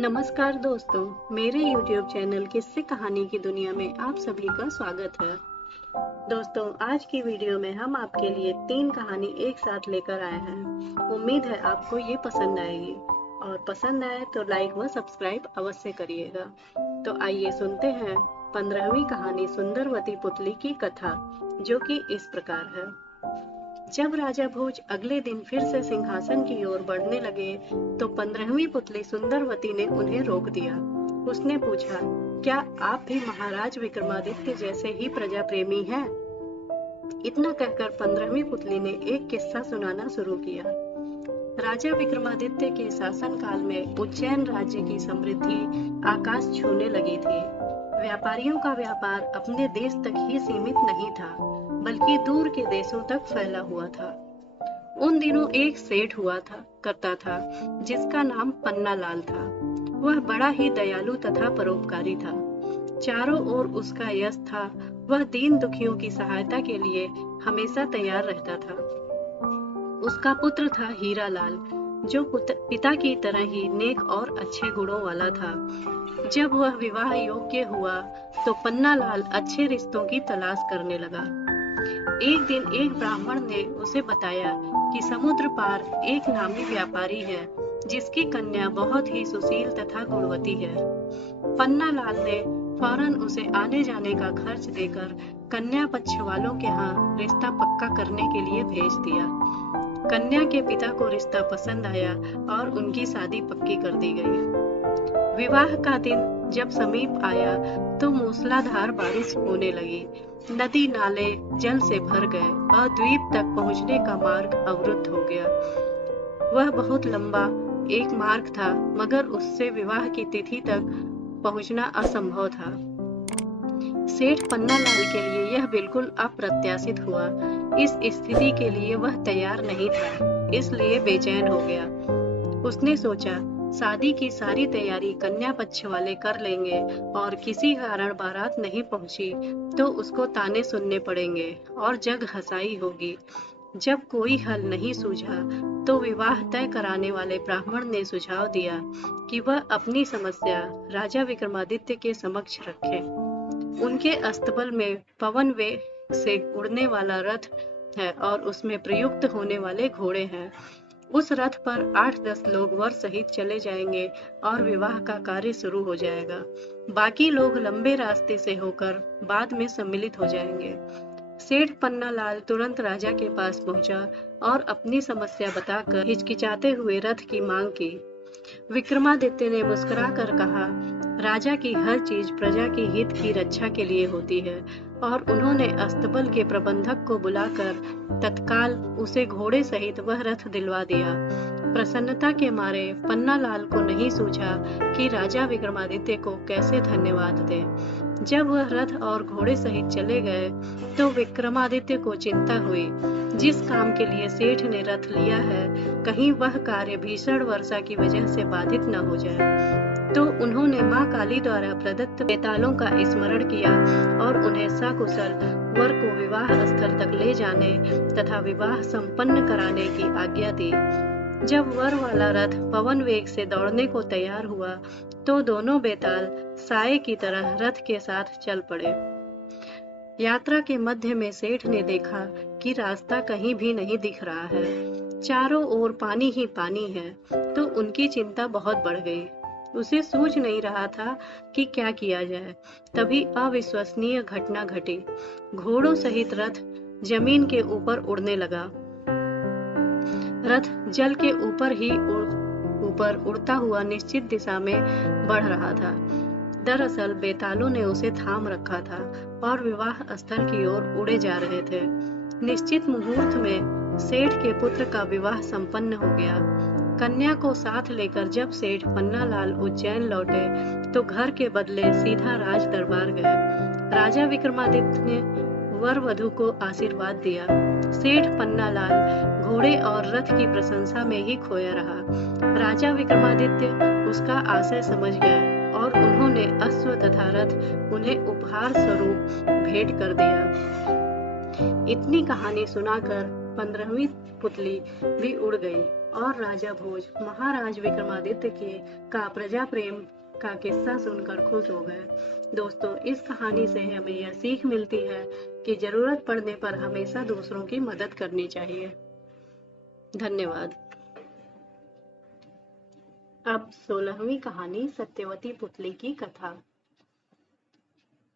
नमस्कार दोस्तों, मेरे YouTube चैनल किस्से कहानी की दुनिया में आप सभी का स्वागत है। दोस्तों, आज की वीडियो में हम आपके लिए 3 कहानी एक साथ लेकर आए हैं। उम्मीद है आपको ये पसंद आएगी और पसंद आए तो लाइक व सब्सक्राइब अवश्य करिएगा। तो आइए सुनते हैं 15वीं कहानी सुंदरवती पुतली की कथा, जो कि इस प्रकार है। जब राजा भोज अगले दिन फिर से सिंहासन की ओर बढ़ने लगे तो 15वीं पुतली सुंदरवती ने उन्हें रोक दिया। उसने पूछा, क्या आप भी महाराज विक्रमादित्य जैसे ही प्रजा प्रेमी हैं? इतना कहकर 15वीं पुतली ने एक किस्सा सुनाना शुरू किया। राजा विक्रमादित्य के शासन काल में उज्जैन राज्य की समृद्धि आकाश छूने लगी थी। व्यापारियों का व्यापार अपने देश तक ही सीमित नहीं था, बल्कि दूर के देशों तक फैला हुआ था। उन दिनों एक सेठ हुआ करता था, जिसका नाम पन्नालाल था। वह बड़ा ही दयालु तथा परोपकारी था। चारों ओर उसका यश था। वह दीन दुखियों की सहायता के लिए हमेशा तैयार रहता था। उसका पुत्र था हीरालाल, जो पिता की तरह ही नेक और अच्छे गुणों वाला था। जब वह विवाह योग्य हुआ तो पन्नालाल अच्छे रिश्तों की तलाश करने लगा। एक दिन एक ब्राह्मण ने उसे बताया कि समुद्र पार एक नामी व्यापारी है, जिसकी कन्या बहुत ही सुशील तथा गुणवती है। पन्नालाल ने फौरन उसे आने जाने का खर्च देकर कन्या पक्ष वालों के यहाँ रिश्ता पक्का करने के लिए भेज दिया। कन्या के पिता को रिश्ता पसंद आया और उनकी शादी पक्की कर दी गई। विवाह का दिन जब समीप आया तो मूसलाधार बारिश होने लगी। नदी नाले जल से भर गए और द्वीप तक पहुंचने का मार्ग अवरुद्ध हो गया। वह बहुत लंबा एक मार्ग था, मगर उससे विवाह की तिथि तक पहुंचना असंभव था। सेठ पन्नालाल के लिए यह बिल्कुल अप्रत्याशित हुआ। इस स्थिति के लिए वह तैयार नहीं था, इसलिए बेचैन हो गया। उसने सोचा, शादी की सारी तैयारी कन्या पक्ष वाले कर लेंगे और किसी कारण बारात नहीं पहुंची तो उसको ताने सुनने पड़ेंगे और जग हंसाई होगी। जब कोई हल नहीं सूझा तो विवाह तय कराने वाले ब्राह्मण ने सुझाव दिया कि वह अपनी समस्या राजा विक्रमादित्य के समक्ष रखे। उनके अस्तबल में पवन वेग से उड़ने वाला रथ है और उसमें प्रयुक्त होने वाले घोड़े हैं। उस रथ पर 8-10 लोग वर सहित चले जाएंगे और विवाह का कार्य शुरू हो जाएगा। बाकी लोग लंबे रास्ते से होकर बाद में सम्मिलित हो जाएंगे। सेठ पन्नालाल तुरंत राजा के पास पहुंचा और अपनी समस्या बताकर हिचकिचाते हुए रथ की मांग की। विक्रमादित्य ने मुस्कुराकर कहा, राजा की हर चीज प्रजा की हित की रक्षा के लिए होती है, और उन्होंने अस्तबल के प्रबंधक को बुलाकर तत्काल उसे घोड़े सहित वह रथ दिलवा दिया। प्रसन्नता के मारे पन्नालाल को नहीं सूझा कि राजा विक्रमादित्य को कैसे धन्यवाद दे। जब वह रथ और घोड़े सहित चले गए तो विक्रमादित्य को चिंता हुई। जिस काम के लिए सेठ ने रथ लिया है, कहीं वह कार्य भीषण वर्षा की वजह से बाधित न हो जाए। तो उन्होंने मां काली द्वारा प्रदत्त बेतालों का स्मरण किया और उन्हें सकुशल वर को विवाह स्थल तक ले जाने तथा विवाह संपन्न कराने की आज्ञा दी। जब वर वाला रथ पवन वेग से दौड़ने को तैयार हुआ तो दोनों बेताल साए की तरह रथ के साथ चल पड़े। यात्रा के मध्य में सेठ ने देखा कि रास्ता कहीं भी नहीं दिख रहा है। चारों ओर पानी ही पानी है, तो उनकी चिंता बहुत बढ़ गई। उसे सूझ नहीं रहा था कि क्या किया जाए। तभी अविश्वसनीय घटना घटी। घोड़ों सहित रथ जमीन के ऊपर उड़ने लगा। रथ जल के ऊपर ही ऊपर उड़ता हुआ निश्चित दिशा में बढ़ रहा था। दरअसल बेतालों ने उसे थाम रखा था और विवाह स्थल की ओर उड़े जा रहे थे। निश्चित मुहूर्त में सेठ के पुत्र का विवाह संपन्न हो गया। कन्या को साथ लेकर जब सेठ पन्नालाल उज्जैन लौटे तो घर के बदले सीधा राज दरबार गए। राजा विक्रमादित्य ने वर वधू को आशीर्वाद दिया। सेठ पन्नालाल घोड़े और रथ की प्रशंसा में ही खोया रहा। राजा विक्रमादित्य उसका आशय समझ गए और उन्होंने अश्व तथा रथ उन्हें उपहार स्वरूप भेंट कर दिया। इतनी कहानी सुनाकर 15वीं पुतली भी उड़ गई और राजा भोज महाराज विक्रमादित्य का प्रजा प्रेम का किस्सा सुनकर खुश हो गए। दोस्तों, इस कहानी से हमें यह सीख मिलती है कि जरूरत पड़ने पर हमेशा दूसरों की मदद करनी चाहिए। धन्यवाद। अब 16वीं कहानी सत्यवती पुतली की कथा।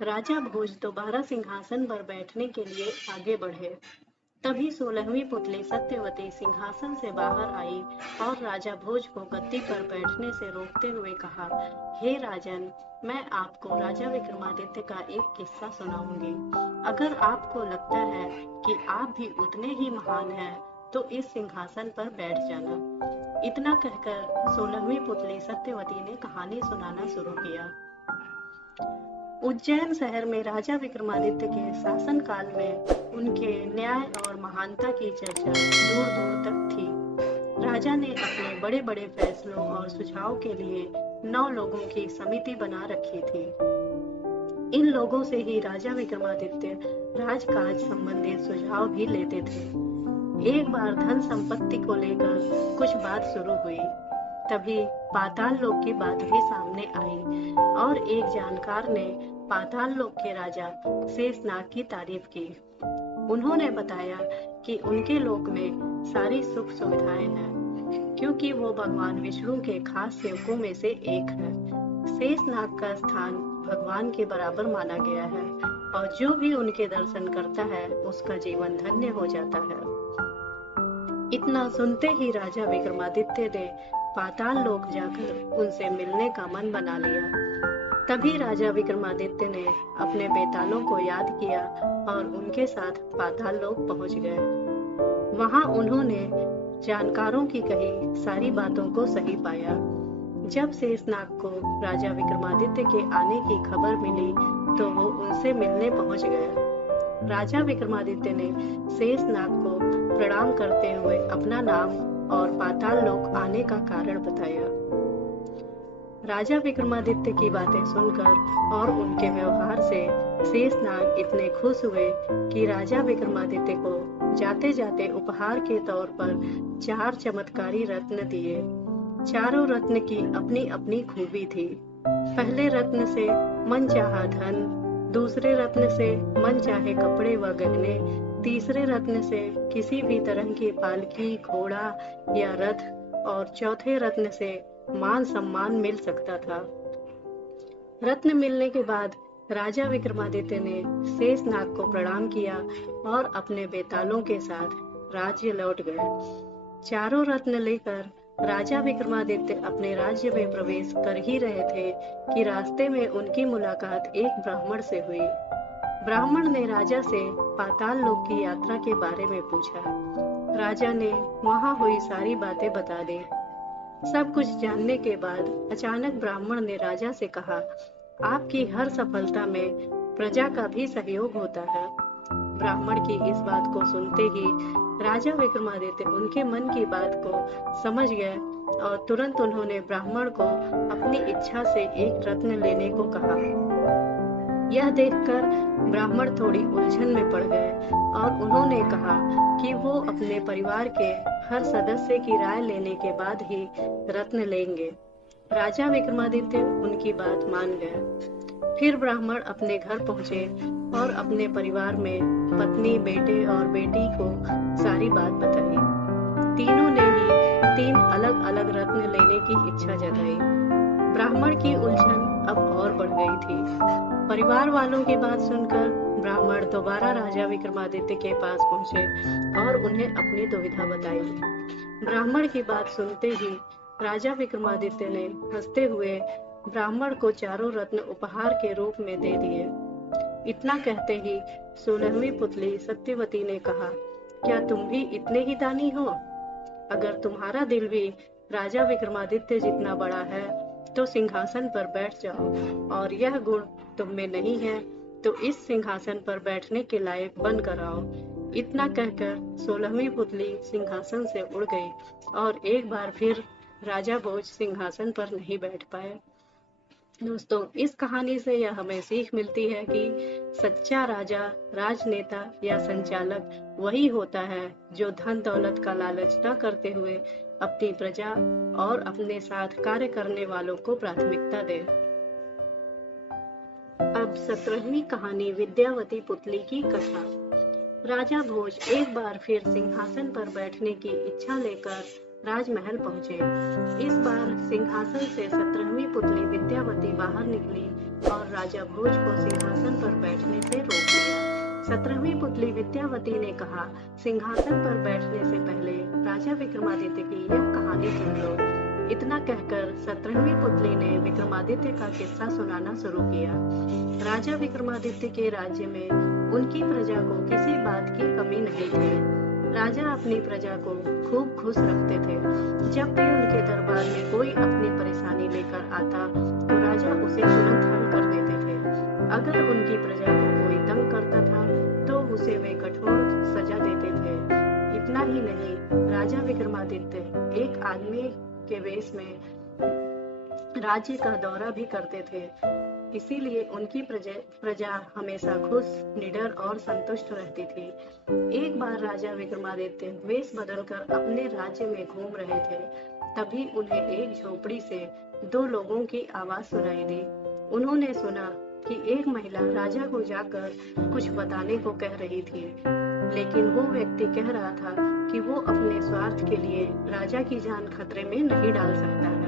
राजा भोज दोबारा सिंहासन पर बैठने के लिए आगे बढ़े। तभी 16वीं पुतली सत्यवती सिंहासन से बाहर आई और राजा भोज को गद्दी पर बैठने से रोकते हुए कहा, हे राजन, मैं आपको राजा विक्रमादित्य का एक किस्सा सुनाऊंगी। अगर आपको लगता है कि आप भी उतने ही महान हैं, तो इस सिंहासन पर बैठ जाना। इतना कहकर 16वीं पुतली सत्यवती ने कहानी सुनाना शुरू किया। उज्जैन शहर में राजा विक्रमादित्य के शासन काल में उनके न्याय और महानता की चर्चा दूर दूर तक थी। राजा ने अपने बड़े बड़े फैसलों और सुझाव के लिए 9 लोगों की समिति बना रखी थी। इन लोगों से ही राजा विक्रमादित्य राजकाज संबंधित सुझाव भी लेते थे। एक बार धन संपत्ति को लेकर कुछ बात शुरू हुई। तभी पाताल लोक की बात भी सामने आई और एक जानकार ने पाताल लोक के राजा शेषनाग की तारीफ की। उन्होंने बताया कि उनके लोक में सारी सुख सुविधाएं हैं, क्योंकि वो भगवान विष्णु के खास सेवकों में से एक है। शेषनाग का स्थान भगवान के बराबर माना गया है और जो भी उनके दर्शन करता है उसका जीवन धन्य हो जाता है। इतना सुनते ही राजा विक्रमादित्य ने पाताल लोक जाकर उनसे मिलने का मन बना लिया। तभी राजा विक्रमादित्य ने अपने बेतालों को याद किया और उनके साथ पाताल लोक पहुंच गए। वहां उन्होंने जानकारों की कही सारी बातों को सही पाया। जब शेषनाग को राजा विक्रमादित्य के आने की खबर मिली तो वो उनसे मिलने पहुंच गए। राजा विक्रमादित्य ने शेषनाग को प्रणाम करते हुए अपना नाम और पाताल लोक आने का कारण बताया। राजा विक्रमादित्य की बातें सुनकर और उनके व्यवहार से शेषनाग इतने खुश हुए कि राजा विक्रमादित्य को जाते जाते उपहार के तौर पर 4 चमत्कारी रत्न दिए। चारों रत्न की अपनी अपनी खूबी थी। पहले रत्न से मनचाहा धन, दूसरे रत्न से मनचाहे कपड़े व गहने, तीसरे रत्न से किसी भी तरह की पालकी, घोड़ा या रथ और चौथे रत्न से मान सम्मान मिल सकता था। रत्न मिलने के बाद राजा विक्रमादित्य ने शेषनाग को प्रणाम किया और अपने बेतालों के साथ राज्य लौट गए। चारों रत्न लेकर राजा विक्रमादित्य अपने राज्य में प्रवेश कर ही रहे थे कि रास्ते में उनकी मुलाकात एक ब्राह्मण से हुई। ब्राह्मण ने राजा से पाताल लोक की यात्रा के बारे में पूछा। राजा ने वहां हुई सारी बातें बता दी। सब कुछ जानने के बाद अचानक ब्राह्मण ने राजा से कहा, आपकी हर सफलता में प्रजा का भी सहयोग होता है। ब्राह्मण की इस बात को सुनते ही राजा विक्रमादित्य उनके मन की बात को समझ गए और तुरंत उन्होंने ब्राह्मण को अपनी इच्छा से एक रत्न लेने को कहा। यह देखकर ब्राह्मण थोड़ी उलझन में पड़ गए और उन्होंने कहा कि वो अपने परिवार के हर सदस्य की राय लेने के बाद ही रत्न लेंगे। राजा विक्रमादित्य उनकी बात मान गए। फिर ब्राह्मण अपने घर पहुंचे और अपने परिवार में पत्नी, बेटे और बेटी को सारी बात बताई। तीनों ने ही 3 अलग अलग रत्न लेने की इच्छा जताई। ब्राह्मण की उलझन अब और बढ़ गई थी। परिवार वालों की बात सुनकर ब्राह्मण दोबारा राजा विक्रमादित्य के पास पहुंचे और उन्हें अपनी दुविधा बताई। ब्राह्मण की बात सुनते ही राजा विक्रमादित्य ने हंसते हुए ब्राह्मण को चारों रत्न उपहार के रूप में दे दिए। इतना कहते ही 16वीं पुतली सत्यवती ने कहा, क्या तुम भी इतने ही दानी हो? अगर तुम्हारा दिल भी राजा विक्रमादित्य जितना बड़ा है तो सिंहासन पर बैठ जाओ, और यह गुण तुम में नहीं है तो इस सिंहासन पर बैठने के लायक बनकर आओ। इतना कहकर 16वीं पुतली सिंहासन से उड़ गई और एक बार फिर राजा भोज सिंहासन पर नहीं बैठ पाए। दोस्तों, इस कहानी से यह हमें सीख मिलती है कि सच्चा राजा, राजनेता या संचालक वही होता है जो धन दौलत का लालच न करते हुए अपनी प्रजा और अपने साथ कार्य करने वालों को प्राथमिकता दे। अब 17वीं कहानी, विद्यावती पुतली की कथा। राजा भोज एक बार फिर सिंहासन पर बैठने की इच्छा लेकर राजमहल पहुंचे। इस बार सिंहासन से 17वीं पुतली विद्यावती बाहर निकली और राजा भोज को सिंहासन पर बैठने से रोक दिया। 17वीं पुतली विद्यावती ने कहा, सिंहासन पर बैठने से पहले राजा विक्रमादित्य की यह कहानी सुन लो। इतना कहकर 17वीं पुतली ने विक्रमादित्य का किस्सा सुनाना शुरू किया। राजा विक्रमादित्य के राज्य में उनकी प्रजा को किसी बात की कमी नहीं थी। राजा अपनी प्रजा को खूब खुश रखते थे। जब भी उनके दरबार में कोई अपनी परेशानी लेकर आता तो राजा उसे तुरंत हल कर देते थे। अगर उनकी प्रजा को कोई तंग करता था तो उसे वे कठोर सजा देते थे। इतना ही नहीं, राजा विक्रमादित्य एक आदमी के वेश में राज्य का दौरा भी करते थे। इसीलिए उनकी प्रजा हमेशा खुश, निडर और संतुष्ट रहती थी। एक बार राजा विक्रमादित्य वेश बदलकर अपने राज्य में घूम रहे थे। तभी उन्हें एक झोपड़ी से दो लोगों की आवाज सुनाई दी। उन्होंने सुना कि एक महिला राजा को जाकर कुछ बताने को कह रही थी, लेकिन वो व्यक्ति कह रहा था कि वो अपने स्वार्थ के लिए राजा की जान खतरे में नहीं डाल सकता है।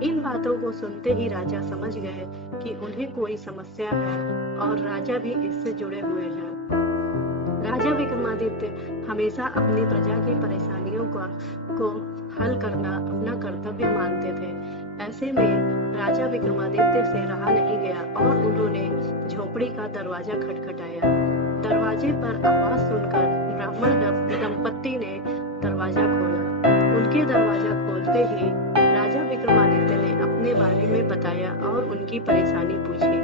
इन बातों को सुनते ही राजा समझ गए कि उन्हें कोई समस्या है और राजा भी इससे जुड़े हुए हैं। राजा विक्रमादित्य हमेशा अपनी प्रजा की परेशानियों को हल करना अपना कर्तव्य मानते थे। ऐसे में राजा विक्रमादित्य से रहा नहीं गया और उन्होंने झोपड़ी का दरवाजा खटखटाया। दरवाजे पर आवाज सुनकर ब्राह्मण दंपत्ति ने दरवाजा खोला। उनके दरवाजा खोलते ही राजा विक्रमादित्य ने अपने बारे में बताया और उनकी परेशानी पूछी।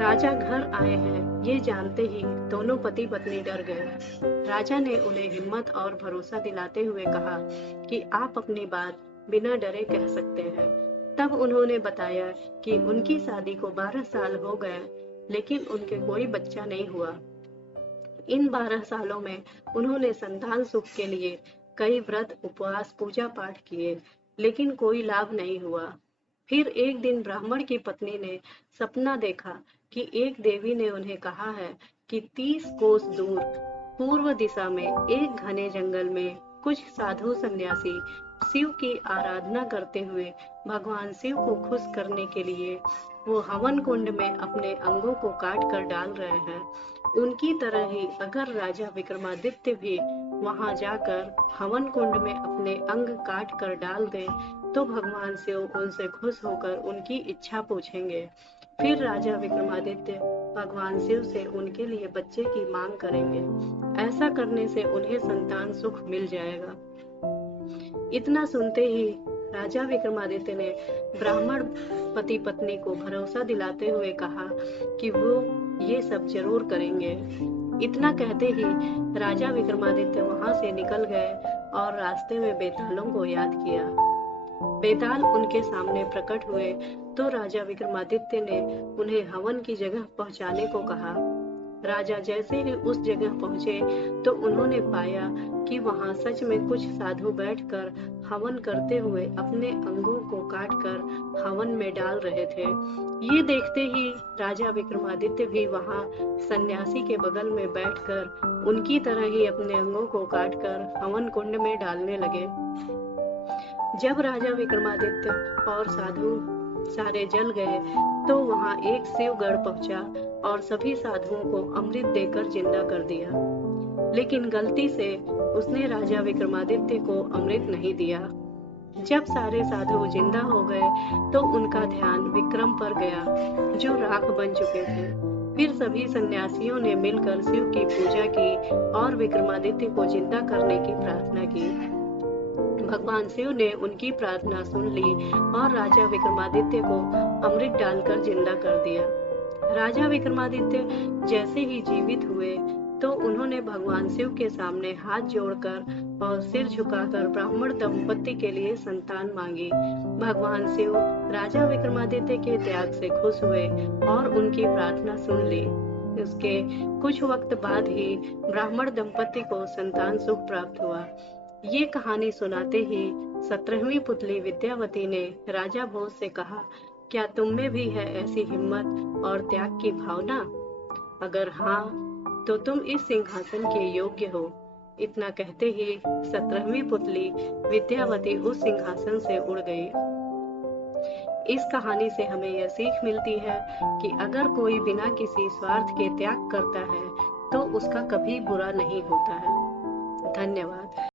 राजा घर आए हैं ये जानते ही दोनों पति पत्नी डर गए। राजा ने उन्हें हिम्मत और भरोसा दिलाते हुए कहा कि आप अपनी बात बिना डरे कह सकते हैं। तब उन्होंने बताया कि उनकी शादी को 12 साल हो गए, लेकिन उनके कोई बच्चा नहीं हुआ। इन 12 सालों में उन्होंने संतान सुख के लिए कई व्रत, उपवास, पूजा पाठ किए, लेकिन कोई लाभ नहीं हुआ। फिर एक दिन ब्राह्मण की पत्नी ने सपना देखा कि एक देवी ने उन्हें कहा है कि 30 कोस दूर पूर्व दिशा में एक घने जंगल में कुछ साधु सन्यासी शिव की आराधना करते हुए भगवान शिव को खुश करने के लिए वो हवन कुंड में अपने अंगों को काट कर डाल रहे हैं। उनकी तरह ही अगर राजा विक्रमादित्य भी वहां जाकर हवन कुंड में अपने अंग काट कर डाल दें तो भगवान शिव उनसे खुश होकर उनकी इच्छा पूछेंगे। फिर राजा विक्रमादित्य भगवान शिव से उनके लिए बच्चे की मांग करेंगे। ऐसा करने से उन्हें संतान सुख मिल जाएगा। इतना सुनते ही राजा विक्रमादित्य ने ब्राह्मण पति पत्नी को भरोसा दिलाते हुए कहा कि वो ये सब जरूर करेंगे। इतना कहते ही राजा विक्रमादित्य वहां से निकल गए और रास्ते में बेतालों को याद किया। बेताल उनके सामने प्रकट हुए तो राजा विक्रमादित्य ने उन्हें हवन की जगह पहुंचाने को कहा। राजा जैसे ही उस जगह पहुंचे तो उन्होंने पाया कि वहां सच में कुछ साधु बैठकर हवन करते हुए अपने अंगों को काटकर हवन में डाल रहे थे। ये देखते ही राजा विक्रमादित्य भी वहां सन्यासी के बगल में बैठकर उनकी तरह ही अपने अंगों को काटकर हवन कुंड में डालने लगे। जब राजा विक्रमादित्य और साधु सारे जल गए तो वहां एक शिवगढ़ पहुंचा और सभी साधुओं को अमृत देकर जिंदा कर दिया। लेकिन गलती से उसने राजा विक्रमादित्य को अमृत नहीं दिया। जब सारे साधु जिंदा हो गए तो उनका ध्यान विक्रम पर गया जो राख बन चुके थे। फिर सभी सन्यासियों ने मिलकर शिव की पूजा की और विक्रमादित्य को जिंदा करने की प्रार्थना की। भगवान शिव ने उनकी प्रार्थना सुन ली और राजा विक्रमादित्य को अमृत डालकर जिंदा कर दिया। राजा विक्रमादित्य जैसे ही जीवित हुए तो उन्होंने भगवान शिव के सामने हाथ जोड़कर और सिर झुकाकर ब्राह्मण दंपति के लिए संतान मांगी। भगवान शिव राजा विक्रमादित्य के त्याग से खुश हुए और उनकी प्रार्थना सुन ली। उसके कुछ वक्त बाद ही ब्राह्मण दंपति को संतान सुख प्राप्त हुआ। ये कहानी सुनाते ही 17वीं पुतली विद्यावती ने राजा भोज से कहा, क्या तुम में भी है ऐसी हिम्मत और त्याग की भावना? अगर हाँ, तो तुम इस सिंहासन के योग्य हो। इतना कहते ही 17वीं पुतली विद्यावती उस सिंहासन से उड़ गई। इस कहानी से हमें यह सीख मिलती है कि अगर कोई बिना किसी स्वार्थ के त्याग करता है तो उसका कभी बुरा नहीं होता है। धन्यवाद।